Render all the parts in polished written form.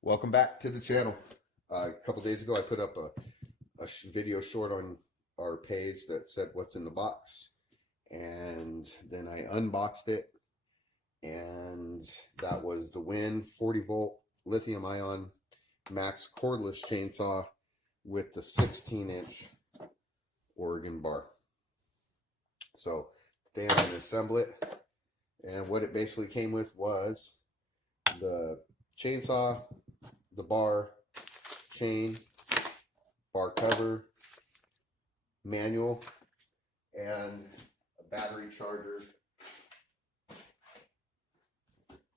Welcome back to the channel. A couple days ago I put up a video short on our page that said what's in the box, and then I unboxed it, and that was the WEN 40 volt lithium ion max cordless chainsaw with the 16-inch Oregon bar. So today I'm going to assemble it, and what it basically came with was the chainsaw, the bar, chain, bar cover, manual, and a battery charger,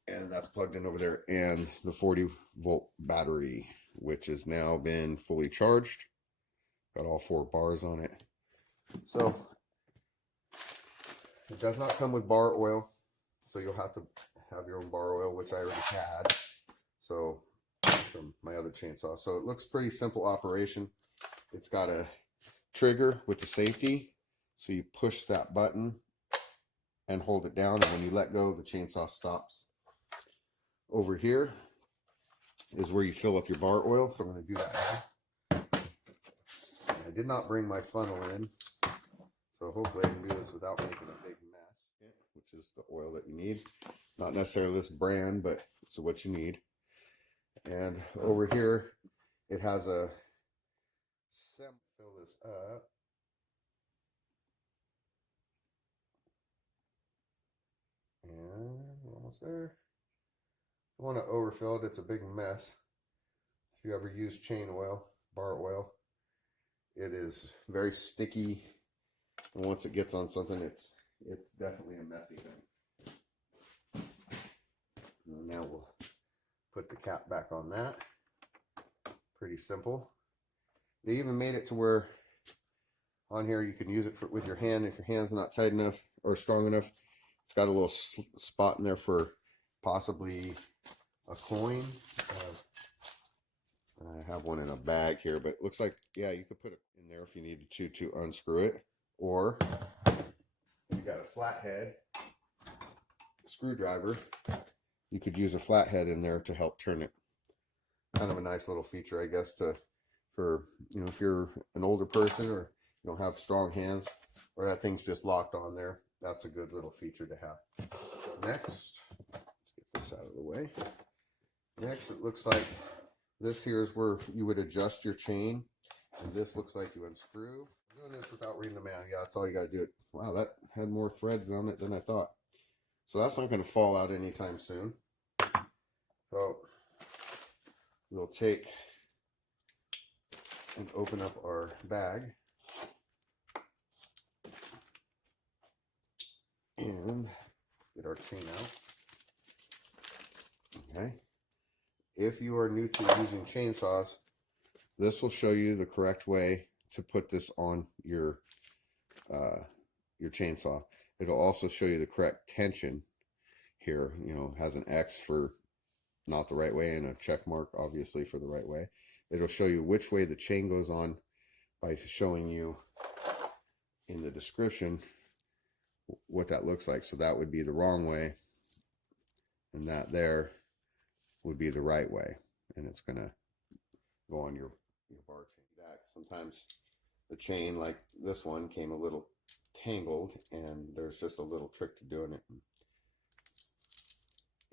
and that's plugged in over there, and the 40 volt battery, which has now been fully charged. Got all 4 bars on it. So it does not come with bar oil, so you'll have to have your own bar oil, which I already had, so from my other chainsaw. So it looks pretty simple operation. It's got a trigger with the safety, so you push that button and hold it down, and when you let go, the chainsaw stops. Over here is where you fill up your bar oil, so I'm going to do that now. I did not bring my funnel in, so hopefully I can do this without making a big mess, which is the oil that you need. Not necessarily this brand, but it's what you need. And over here it has a fill this up. And we're almost there. I want to overfill it. It's a big mess. If you ever use chain oil, bar oil, it is very sticky, and once it gets on something, it's definitely a messy thing. And now we'll put the cap back on that. Pretty simple. They even made it to where on here you can use it with your hand if your hand's not tight enough or strong enough. It's got a little spot in there for possibly a coin. I have one in a bag here, but it looks like, yeah, you could put it in there if you needed to unscrew it. Or if you got a flathead screwdriver, you could use a flathead in there to help turn it. Kind of a nice little feature, I guess, for if you're an older person or you don't have strong hands, or that thing's just locked on there. That's a good little feature to have. Next, let's get this out of the way. Next, it looks like this here is where you would adjust your chain, and this looks like you unscrew. I'm doing this without reading the manual. Yeah, that's all you got to do. Wow, that had more threads on it than I thought. So that's not going to fall out anytime soon. So we'll take and open up our bag and get our chain out. Okay. If you are new to using chainsaws, this will show you the correct way to put this on your chainsaw. It'll also show you the correct tension here. Has an X for not the right way and a check mark obviously for the right way. It'll show you which way the chain goes on by showing you in the description what that looks like. So that would be the wrong way, and that there would be the right way, and it's gonna go on your bar chain. Sometimes the chain, like this one, came a little tangled, and there's just a little trick to doing it.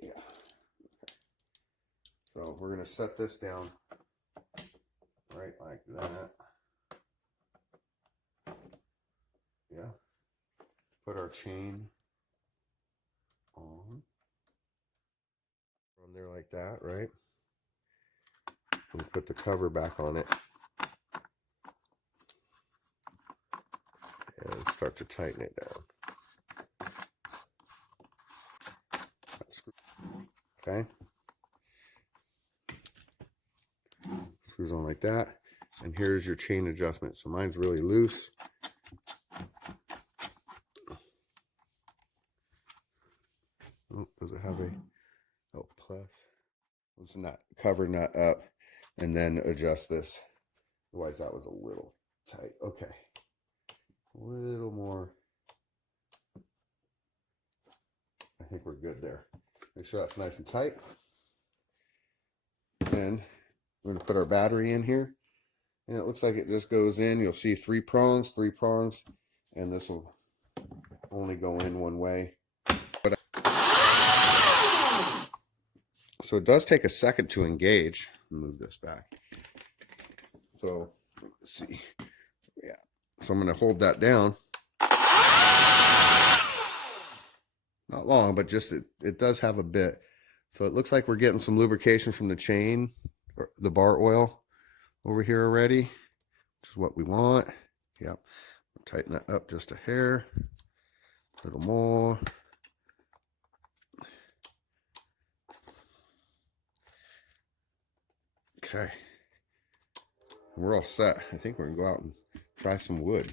Yeah. Okay. So we're gonna set this down right like that. Yeah. Put our chain on there like that, right? And put the cover back on it and start to tighten it down. Okay. Screws on like that, and here's your chain adjustment. So mine's really loose. Oh, does it have a plus? Loosen that cover nut up and then adjust this. Otherwise that was a little tight. Okay, a little more. I think we're good there. Make sure that's nice and tight. then we're going to put our battery in here. And it looks like it just goes in. You'll see three prongs, and this will only go in one way. So it does take a second to engage. Move this back. So let's see. Yeah. So I'm going to hold that down. Not long, but just it does have a bit. So it looks like we're getting some lubrication from the chain, or the bar oil over here already, which is what we want. Yep. Tighten that up just a hair. A little more. Okay. We're all set. I think we're going to go out and try some wood.